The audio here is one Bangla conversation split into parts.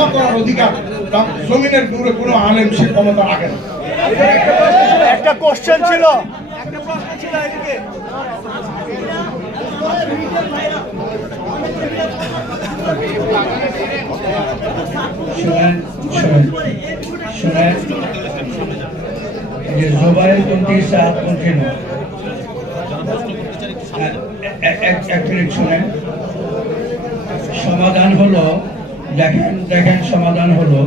ক্ষমা করার অধিকার জমিনের দূরে কোনো আলেম সে ক্ষমতা রাখে না। একটা কোশ্চেন ছিল, একটা প্রশ্ন ছিল এদিকে। শোনেন যে জুবাইরপন্থী সাতপন্থী নয়। এক মিনিট শোনেন, সমাধান হলো, দেখেন সমাধান হলো,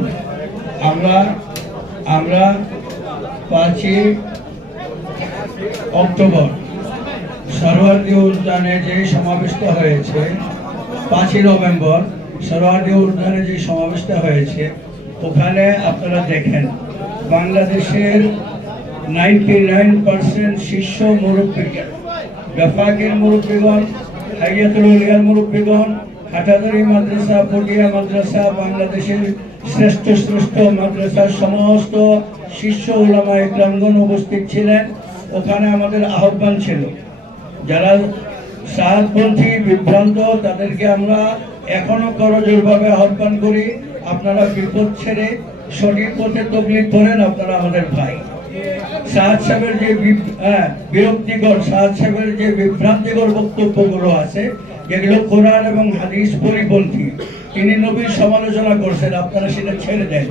আমরা 5ই অক্টোবর সরোয়ার্দী উদ্যানে যে সমাবেশ হয়েছে, 5ই নভেম্বর সরোয়ার্দী উদ্যানে যে সমাবেশ হয়েছে, ওখানে আপনারা দেখেন বাংলাদেশের 99% শীর্ষ মুরব্বীগণ, বেফাকের মুরব্বীগণ, হাইয়াতুল উলিয়ার মুরব্বীগণ, হাটাদারি মাদ্রাসা, পটিয়া মাদ্রাসা, বাংলাদেশের শ্রেষ্ঠ মাদ্রাসার সমস্ত শীর্ষ উলামা ইকরামগণ উপস্থিত ছিলেন। ওখানে আমাদের আহ্বান ছিল, যারা সাতপন্থী বিভ্রান্ত তাদেরকে আমরা এখনো করজোরভাবে আহ্বান করি, আপনারা বিপদ ছেড়ে সঠিক পথে তবলিগ করেন। আপনারা আমাদের ভাই। সাদ সাহেবের যে বিরক্তিকর, সাদ সাহেবের যে বিভ্রান্তিকর বক্তব্যগুলো আছে, যেগুলো কোরআন এবং হাদিস পরিপন্থী, তিনি নবীর সমালোচনা করছেন, আপনারা সেটা ছেড়ে দেন।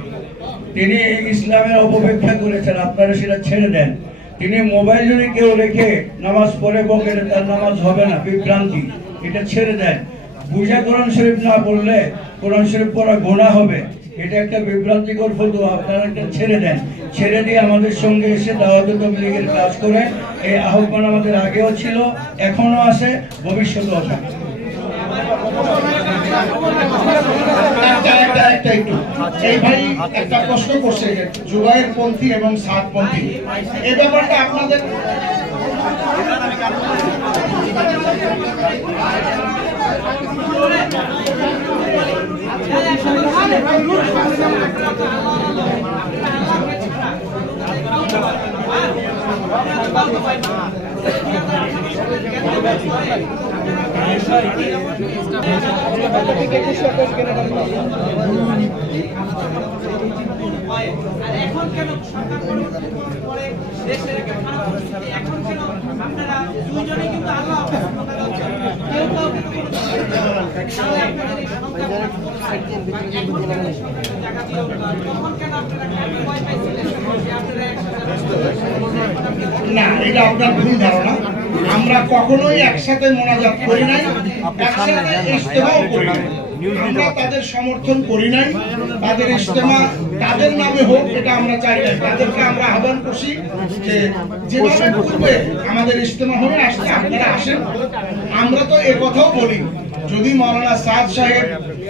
তিনি ইসলামের অপব্যাখ্যা করেছেন, আপনারা সেটা ছেড়ে দেন। তিনি মোবাইল যদি কেউ রেখে নামাজ পড়ে বকেন, তার নামাজ হবে না, বিভ্রান্তি, এটা ছেড়ে দেন। বুঝা কোরআন শরীফ না পড়লে কোরআন শরীফ পড়া গুনাহ হবে, এটা একটা বিভ্রান্তিকর ফতোয়া, আপনারা একটা ছেড়ে দেন। ছেড়ে দিয়ে আমাদের সঙ্গে এসে দাওয়াতে তাবলীগের কাজ করেন। এই আহ্বান আমাদের আগেও ছিল, এখনো আছে, ভবিষ্যতেও আছে। এই ভাই একটা প্রশ্ন করছে যে জুবাইরপন্থী এবং সাতপন্থী, এই ব্যাপারটা আপনাদের এখন কেন সরকার পরে দেশের একটা খারাপ পরিস্থিতি, এখন কেন আপনারা দুইজনেই কিন্তু আল্লাহ কেউ কাউকে তাহলে আপনাদের এই না, এটা আপনার ভুল ধারণা। আমরা কখনোই একসাথে মোনাজাত করি নাই, একসাথে ইজতেমাও করি নাই। আমরা তাদের সমর্থন করি নাই, তাদের ইজতেমা তাদের নামে হোক এটা আমরা চাই নাই। তাদেরকে আমরা আহ্বান করছি যে যেভাবে পূর্বে আমাদের ইজতেমা হয়ে আসছে আপনারা আসেন। আমরা তো এ কথাও বলি, যদি মাওলানা সাদ সাহেব,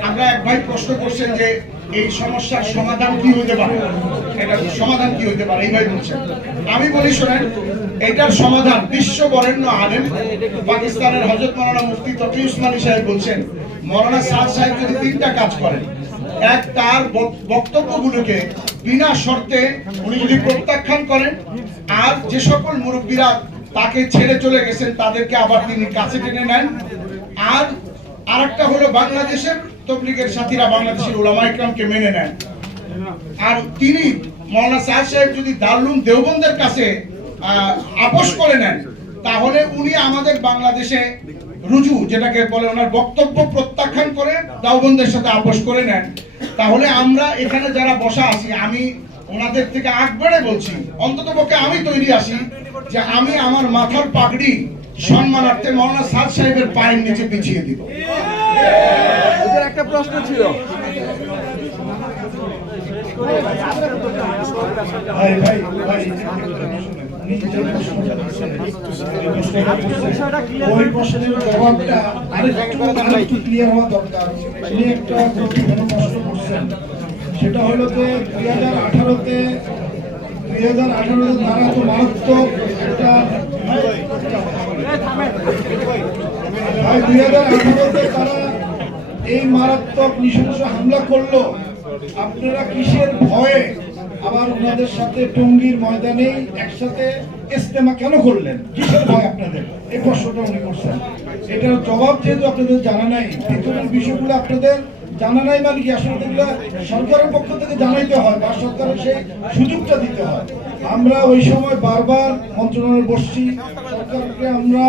আমরা এক ভাই প্রশ্ন করছেন যে এই সমস্যার সমাধান কি হতে পারে, এটা সমাধান কি হতে পারে, এই ভাই বলছেন। আমি বলি শোনেন, এটার সমাধান বিশ্ব বরেণ্য আলেম পাকিস্তানের হযরত মাওলানা মুফতি তকি উসমানী সাহেব বলছেন, মাওলানা সাদ সাহেব যদি 3টা কাজ করেন। এক, তার বক্তব্যগুলোকে বিনা শর্তে উনি যদি প্রত্যাখ্যান করেন, আর যে সকল মুরব্বীরা তাকে ছেড়ে চলে গেছেন তাদেরকে আবার তিনি কাছে টেনে নেন। আর আরেকটা হলো বাংলাদেশের তাবলীগের সাথীরা বাংলাদেশের উলামা ইকরামকে মেনে নেন। আর তিনি মাওলানা সাদ সাহেব যদি দারুল দেওবন্দের কাছে আপোষ করে নেন, তাহলে উনি আমাদের বাংলাদেশে রুজু যেটাকে বলে ওনার বক্তব্য প্রত্যাখ্যান করে দেওবন্দের সাথে আপোষ করে নেন, তাহলে আমরা এখানে যারা বসা আছি, আমি ওনাদের থেকে আগবাড়ে বলছি, অন্ততপক্ষে আমি তৈরি আছি যে আমি আমার মাথার পাগড়ি সম্মানার্থে মাওলানা সাদ সাহেবের পায়ের নিচে বিছিয়ে দিব। একটা প্রশ্ন ছিল, ওই প্রশ্নের জবাবটা আরেকটু ক্লিয়ার হওয়া দরকার। উনি একটা গুরুত্বপূর্ণ প্রশ্ন করছেন, সেটা হলো যে 2018-তে তারা তো মারাত্মক একটা 2018-তে তারা এই মারাত্মক নৃশংস হামলা করলো। আপনারা কিসের ভয়ে আবার ওনাদের সাথে টঙ্গীর ময়দানে একসাথে ইজতেমা কেন করলেন, কিসের ভয় আপনাদের? এই প্রশ্নটা উনি করছেন। এটার জবাব যেহেতু আপনাদের জানা নাই, ভিতরের বিষয়গুলো আপনাদের জানা নাই মানে কি আসলে এগুলো সরকারের পক্ষ থেকে জানাইতে হয় বা সরকারের সেই সুযোগটা দিতে হয়। আমরা ওই সময় বারবার মন্ত্রণালয়ে বসছি, সরকারকে আমরা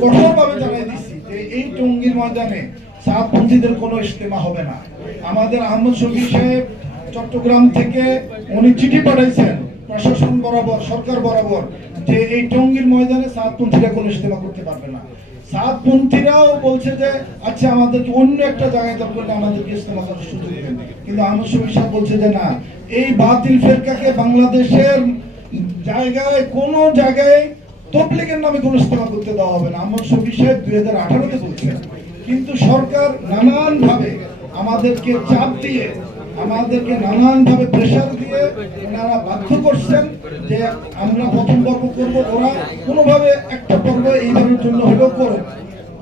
কঠোরভাবে জানাই দিচ্ছি যে এই টঙ্গীর ময়দানে সাতপন্থীদের কোনো ইজতেমা হবে না। আমাদের আহমদ শফি সাহেব চট্টগ্রাম থেকে উনি চিঠি পাঠাইছেন প্রশাসন বরাবর, সরকার বরাবর, যে এই টঙ্গীর ময়দানে সাতপন্থীরা কোনো ইজতেমা করতে পারবে না। সাতপন্থীরাও বলছে যে আচ্ছা আমাদেরকে অন্য একটা জায়গায় দরকার করলে আমাদেরকে ইজতেমা করার সুযোগ দেবেন, কিন্তু আহমদ শফি সাহেব বলছে যে না, এই বাতিল ফেরকাকে বাংলাদেশের জায়গায় কোনো জায়গায় তবলিগের নামে কোনো ইজতেমা করতে দেওয়া হবে না। আহমদ শফি সাহেব 2018-তে বলছেন, কিন্তু সরকার নানানভাবে আমাদেরকে চাপ দিয়ে, আমাদেরকে নানানভাবে প্রেশার দিয়ে ওনারা বাধ্য করছেন যে আমরা প্রথম পর্ব করবো, ওরা কোনোভাবে একটা পর্ব এইভাবের জন্য হলেও করুন।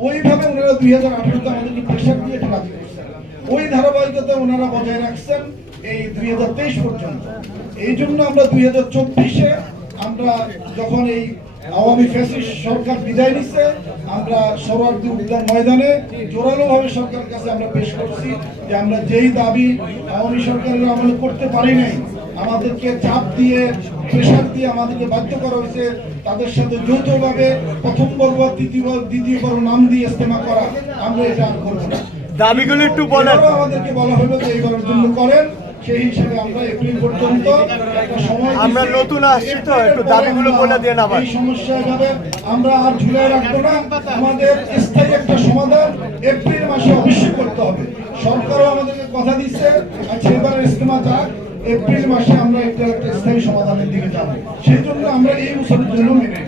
ওইভাবে ওনারা 2018-তে আমাদেরকে প্রেশার দিয়ে এটা রাজি করছেন। ওই ধারাবাহিকতা ওনারা বজায় রাখছেন এই 2023 পর্যন্ত। এই জন্য আমরা 2024-এ আমরা যখন এই আওয়ামী ফ্যাসিস্ট সরকার বিদায় নিচ্ছে, আমরা সরোয়ার্দী উদ্যান ময়দানে জোরালোভাবে সরকারের কাছে আমরা পেশ করছি যে আমরা যেই দাবি আওয়ামী সরকারের আমলে করতে পারি নাই, আমাদেরকে চাপ দিয়ে প্রেশার দিয়ে আমাদেরকে বাধ্য করা হয়েছে তাদের সাথে যৌথভাবে প্রথম পর্ব, দ্বিতীয় পর্ব নাম দিয়ে ইজতেমা করা, আমরা এটা আর করবো না। দাবিগুলো একটু বলেন। আমাদেরকে বলা হলো যে এইবারের জন্য করেন, সেই হিসেবে আমরা এপ্রিল পর্যন্ত একটা সময় আমরা নতুন আসছি তো, একটু দাবিগুলো বলে দেন আবার। এই সমস্যা এভাবে আমরা আর ঝুলে রাখবো না, আমাদের স্থায়ী একটা সমাধান এপ্রিল মাসে অবশ্যই করতে হবে। সরকারও আমাদেরকে কথা দিচ্ছে, আচ্ছা এবারের ইজতেমা যাক, এপ্রিল মাসে আমরা একটা স্থায়ী সমাধানের দিকে যাবো। সেই জন্য আমরা এই বছরের জন্য মেনে